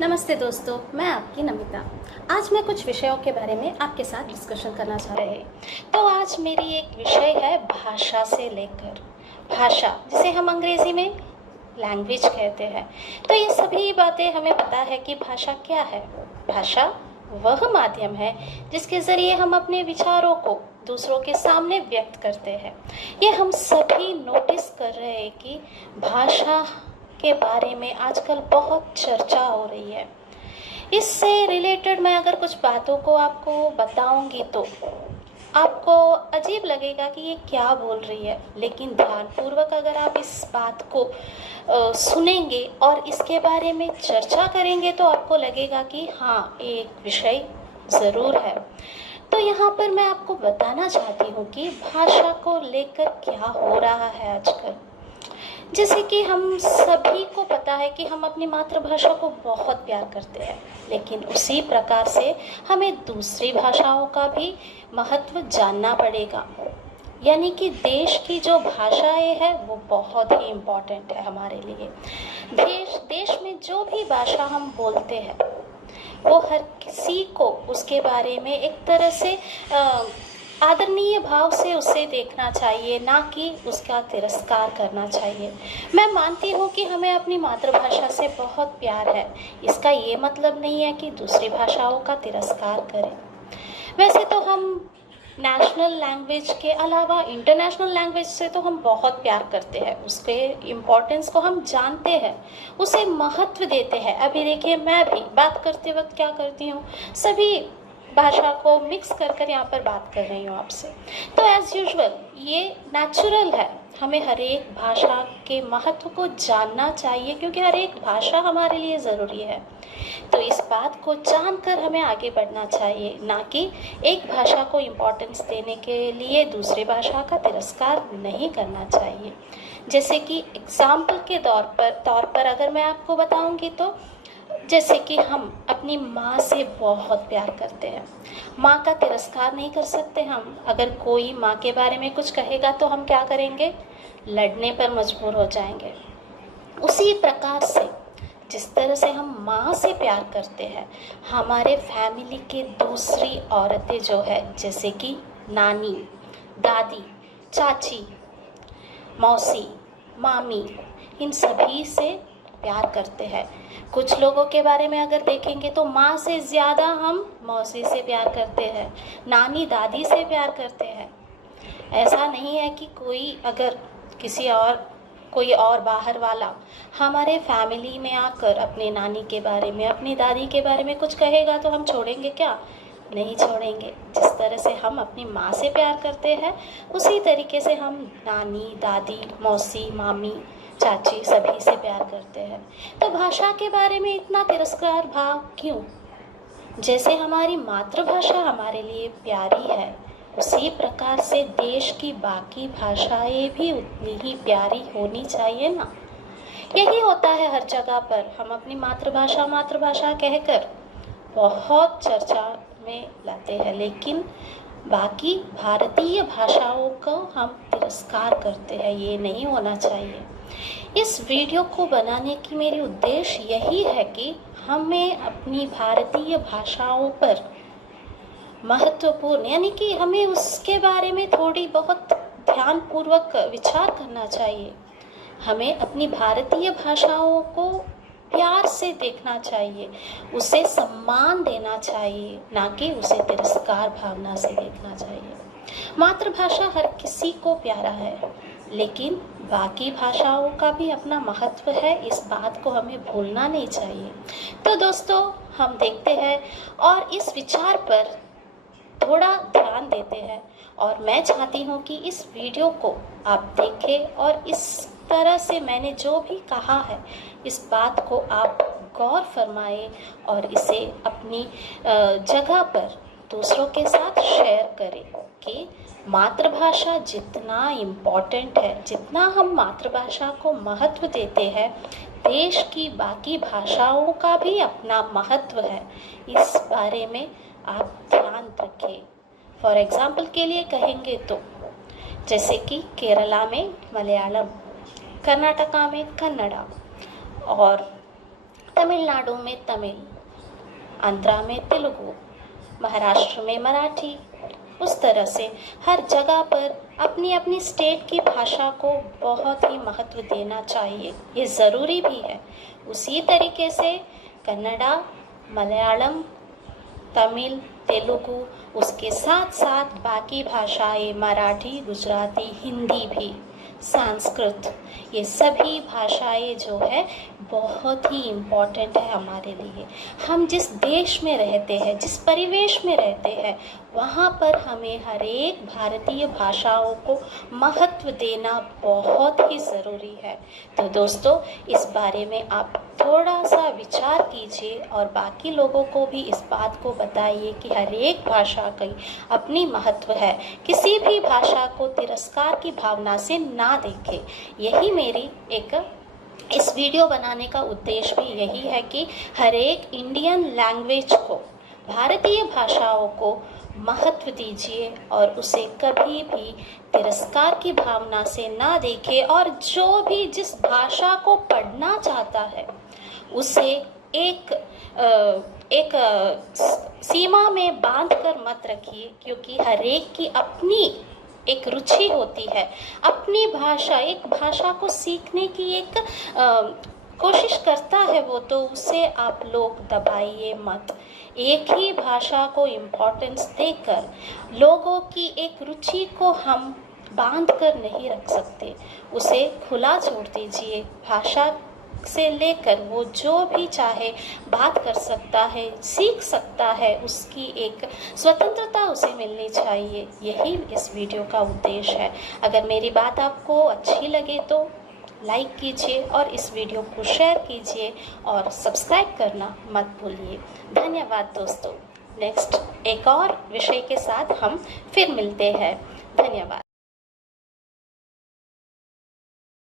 नमस्ते दोस्तों, मैं आपकी नमिता। आज मैं कुछ विषयों के बारे में आपके साथ डिस्कशन करना चाह रहे हैं। तो आज मेरी एक विषय है भाषा से लेकर भाषा, जिसे हम अंग्रेजी में लैंग्वेज कहते हैं। तो ये सभी बातें हमें पता है कि भाषा क्या है। भाषा वह माध्यम है जिसके ज़रिए हम अपने विचारों को दूसरों के सामने व्यक्त करते हैं। ये हम सभी नोटिस कर रहे हैं कि भाषा के बारे में आजकल बहुत चर्चा हो रही है। इससे रिलेटेड मैं अगर कुछ बातों को आपको बताऊंगी तो आपको अजीब लगेगा कि ये क्या बोल रही है, लेकिन ध्यानपूर्वक अगर आप इस बात को सुनेंगे और इसके बारे में चर्चा करेंगे तो आपको लगेगा कि हाँ, एक विषय ज़रूर है। तो यहाँ पर मैं आपको बताना चाहती हूँ कि भाषा को लेकर क्या हो रहा है आजकल। जैसे कि हम सभी को पता है कि हम अपनी मातृभाषा को बहुत प्यार करते हैं, लेकिन उसी प्रकार से हमें दूसरी भाषाओं का भी महत्व जानना पड़ेगा। यानी कि देश की जो भाषाएं हैं वो बहुत ही इम्पोर्टेंट है हमारे लिए। देश में जो भी भाषा हम बोलते हैं वो हर किसी को उसके बारे में एक तरह से आदरणीय भाव से उसे देखना चाहिए, ना कि उसका तिरस्कार करना चाहिए। मैं मानती हूँ कि हमें अपनी मातृभाषा से बहुत प्यार है। इसका ये मतलब नहीं है कि दूसरी भाषाओं का तिरस्कार करें। वैसे तो हम नेशनल लैंग्वेज के अलावा इंटरनेशनल लैंग्वेज से तो हम बहुत प्यार करते हैं, उसके इम्पोर्टेंस को हम जानते हैं, उसे महत्व देते हैं। अभी देखिए, मैं भी बात करते वक्त क्या करती हूँ, सभी भाषा को मिक्स कर कर यहाँ पर बात कर रही हूँ आपसे। तो एज यूजुअल ये नेचुरल है, हमें हर एक भाषा के महत्व को जानना चाहिए, क्योंकि हर एक भाषा हमारे लिए ज़रूरी है। तो इस बात को जानकर हमें आगे बढ़ना चाहिए, ना कि एक भाषा को इम्पोर्टेंस देने के लिए दूसरी भाषा का तिरस्कार नहीं करना चाहिए। जैसे कि एग्जाम्पल के तौर पर अगर मैं आपको बताऊंगी तो जैसे कि हम अपनी माँ से बहुत प्यार करते हैं, माँ का तिरस्कार नहीं कर सकते हम। अगर कोई माँ के बारे में कुछ कहेगा तो हम क्या करेंगे, लड़ने पर मजबूर हो जाएंगे। उसी प्रकार से जिस तरह से हम माँ से प्यार करते हैं, हमारे फैमिली के दूसरी औरतें जो है, जैसे कि नानी, दादी, चाची, मौसी, मामी, इन सभी से प्यार करते हैं। कुछ लोगों के बारे में अगर देखेंगे तो माँ से ज़्यादा हम मौसी से प्यार करते हैं, नानी दादी से प्यार करते हैं। ऐसा नहीं है कि कोई और बाहर वाला हमारे फैमिली में आकर अपने नानी के बारे में, अपनी दादी के बारे में कुछ कहेगा तो हम छोड़ेंगे क्या? नहीं छोड़ेंगे। जिस तरह से हम अपनी माँ से प्यार करते हैं, उसी तरीके से हम नानी, दादी, मौसी, मामी, चाची सभी से प्यार करते हैं। तो भाषा के बारे में इतना तिरस्कार भाव क्यों? जैसे हमारी मातृभाषा हमारे लिए प्यारी है, उसी प्रकार से देश की बाकी भाषाएं भी उतनी ही प्यारी होनी चाहिए ना। यही होता है हर जगह पर, हम अपनी मातृभाषा कहकर बहुत चर्चा में लाते हैं, लेकिन बाकी भारतीय भाषाओं को हम तिरस्कार करते हैं। ये नहीं होना चाहिए। इस वीडियो को बनाने की मेरी उद्देश्य यही है कि हमें अपनी भारतीय भाषाओं पर महत्वपूर्ण, यानी कि हमें उसके बारे में थोड़ी बहुत ध्यानपूर्वक विचार करना चाहिए। हमें अपनी भारतीय भाषाओं को प्यार से देखना चाहिए, उसे सम्मान देना चाहिए, ना कि उसे तिरस्कार भावना से देखना चाहिए। मातृभाषा हर किसी को प्यारा है, लेकिन बाकी भाषाओं का भी अपना महत्व है, इस बात को हमें भूलना नहीं चाहिए। तो दोस्तों, हम देखते हैं और इस विचार पर थोड़ा ध्यान देते हैं, और मैं चाहती हूँ कि इस वीडियो को आप देखें और इस तरह से मैंने जो भी कहा है, इस बात को आप गौर फरमाएं और इसे अपनी जगह पर दूसरों के साथ शेयर करें कि मातृभाषा जितना इम्पोर्टेंट है, जितना हम मातृभाषा को महत्व देते हैं, देश की बाकी भाषाओं का भी अपना महत्व है। इस बारे में आप ध्यान रखें। फॉर एग्जाम्पल के लिए कहेंगे तो जैसे कि केरला में मलयालम, कर्नाटका में कन्नड़ा और तमिलनाडु में तमिल, आंध्रा में तेलुगु, महाराष्ट्र में मराठी। उस तरह से हर जगह पर अपनी अपनी स्टेट की भाषा को बहुत ही महत्व देना चाहिए, ये ज़रूरी भी है। उसी तरीके से कन्नड़ा, मलयालम, तमिल, तेलुगु, उसके साथ साथ बाकी भाषाएं मराठी, गुजराती, हिंदी भी, संस्कृत, ये सभी भाषाएं जो है बहुत ही इम्पॉर्टेंट है हमारे लिए। हम जिस देश में रहते हैं, जिस परिवेश में रहते हैं, वहाँ पर हमें हर एक भारतीय भाषाओं को महत्व देना बहुत ही ज़रूरी है। तो दोस्तों, इस बारे में आप थोड़ा सा विचार कीजिए और बाकी लोगों को भी इस बात को बताइए कि हर एक भाषा की अपनी महत्व है। किसी भी भाषा को तिरस्कार की भावना से ना देखें। यही मेरी इस वीडियो बनाने का उद्देश्य भी यही है कि हर एक इंडियन लैंग्वेज को, भारतीय भाषाओं को महत्व दीजिए और उसे कभी भी तिरस्कार की भावना से ना देखें। और जो भी जिस भाषा को पढ़ना चाहता है उसे एक सीमा में बांध कर मत रखिए, क्योंकि हर एक की अपनी एक रुचि होती है। अपनी भाषा, एक भाषा को सीखने की एक कोशिश करता है वो, तो उसे आप लोग दबाइए मत। एक ही भाषा को इम्पोर्टेंस देकर लोगों की एक रुचि को हम बांध कर नहीं रख सकते, उसे खुला छोड़ दीजिए। भाषा से लेकर वो जो भी चाहे बात कर सकता है, सीख सकता है, उसकी एक स्वतंत्रता उसे मिलनी चाहिए। यही इस वीडियो का उद्देश्य है। अगर मेरी बात आपको अच्छी लगे तो लाइक कीजिए और इस वीडियो को शेयर कीजिए और सब्सक्राइब करना मत भूलिए। धन्यवाद दोस्तों। नेक्स्ट एक और विषय के साथ हम फिर मिलते हैं। धन्यवाद।